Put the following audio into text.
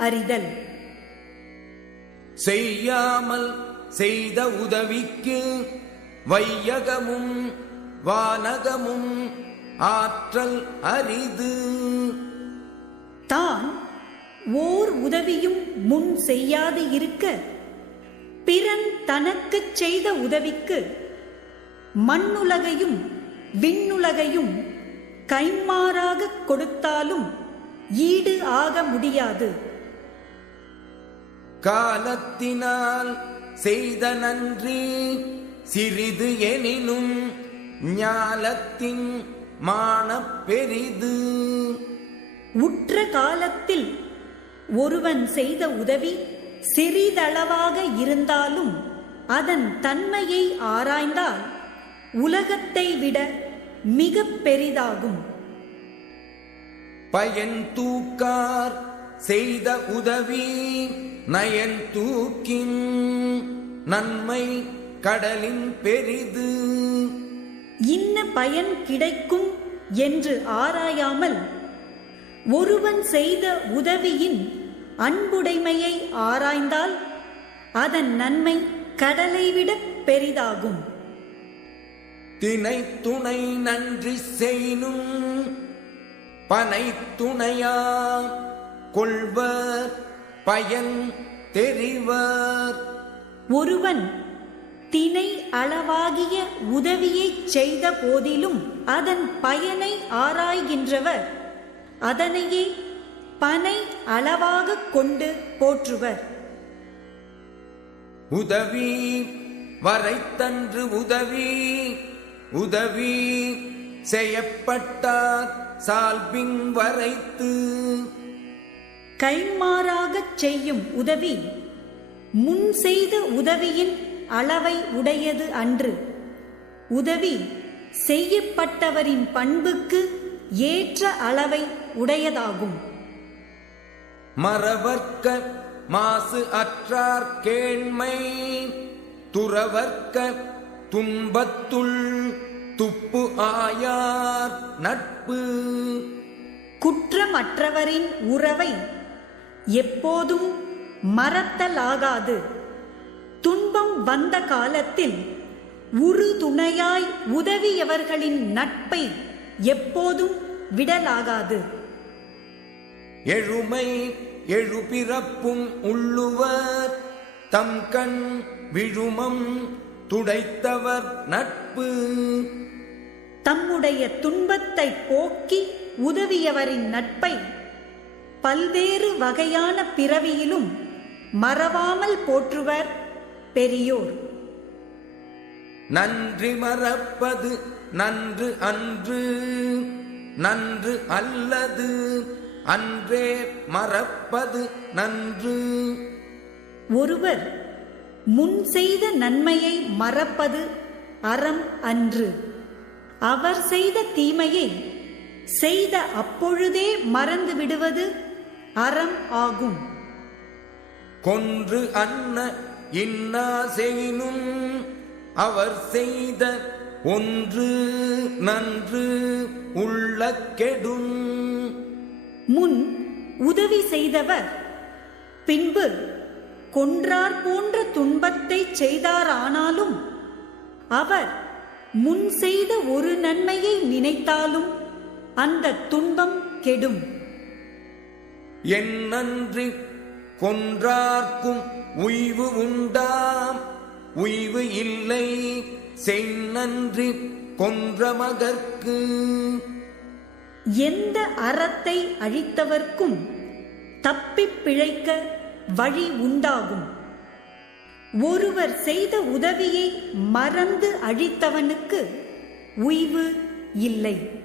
அறிதல். செய்யாமல் செய்த உதவிக்கு வையகமும் வானகமும் ஆற்றல் அரிது. தான் ஓர் உதவியும் முன் செய்யாது இருக்க பிறன் தனக்குச் செய்த உதவிக்கு மண்ணுலகையும் விண்ணுலகையும் கைமாறாக கொடுத்தாலும் ஈடு ஆக முடியாது. காலத்தினால் செய்த நன்றி சிறிது எனினும் ஞாலத்தின் மானப் பெரிது. உற்ற காலத்தில் ஒருவன் செய்த உதவி சிறிதளவாக இருந்தாலும் அதன் தன்மையை ஆராய்ந்தால் உலகத்தை விட மிக பெரிதாகும். பயன் தூக்கார் செய்த உதவி நயன் தூக்கின் நன்மை கடலின் பெரிது. இன்ன பயன் கிடைக்கும் என்று ஆராயாமல் ஒருவன் செய்த உதவியின் அன்புடைமையை ஆராய்ந்தால் அதன் நன்மை கடலை விட பெரிதாகும். தினை துணை நன்றி செய்னும் பனை துணையா கொள்வர் பயன் தெரிவர். ஒருவன் தினை அளவாகிய உதவியை செய்த போதிலும் அதன் பயனை ஆராய்கின்றவர் அதனையே பனை அளவாக கொண்டு போற்றுவர். உதவி வரைத்தன்று உதவி உதவி செய்யப்பட்டார் சால்பின் வரைத்து. கைமாறாகச் செய்யும் உதவி முன் செய்த உதவியின் அளவை உடையது அன்று. உதவி செய்யப்பட்டவரின் பண்புக்கு ஏற்ற அளவை உடையதாகும். மறவர்க்க மாசு அற்றார் கேண்மை துறவர்க்க துன்பத்துள் துப்பு ஆயார் நட்பு. குற்றமற்றவரின் உறவை எப்போதும் மறத்தலாகாது. துன்பம் வந்த காலத்தில் உறுதுணையாய் உதவியவர்களின் நட்பை எப்போதும் விடலாகாது. எழுமை எழுபிறப்பும் உள்ளுவர் தம் கண் விழுமம் துடைத்தவர் நட்பு. தம்முடைய துன்பத்தை போக்கி உதவியவரின் நட்பை பல்வேறு வகையான பிறவியிலும் மறவாமல் போற்றுவர் பெரியோர். நன்றி மறப்பது நன்று அன்று நன்று அல்லது அன்றே மறப்பது நன்று. ஒருவர் முன் செய்த நன்மையை மறப்பது அறம் அன்று. அவர் செய்த தீமையை செய்த அப்பொழுதே மறந்து விடுவது அறம் ஆகும். கொன்று அன்ன இன்னா செய்னும் அவர் செய்த ஒன்று நன்று உள்ள கெடும். முன் உதவி செய்தவர் பின்பு கொன்றார் போன்ற துன்பத்தை செய்தாரானாலும் அவர் முன் செய்த ஒரு நன்மையை நினைத்தாலும் அந்த துன்பம் கெடும். என் நன்றி கொன்றார்க்கும் உய்வு உண்டாம் உய்வு இல்லை செந்நன்றி கொன்ற மகற்கு. எந்த அறத்தை அழித்தவர்க்கும் தப்பிப் பிழைக்க வழி உண்டாகும். ஒருவர் செய்த உதவியை மறந்து அழித்தவனுக்கு உய்வு இல்லை.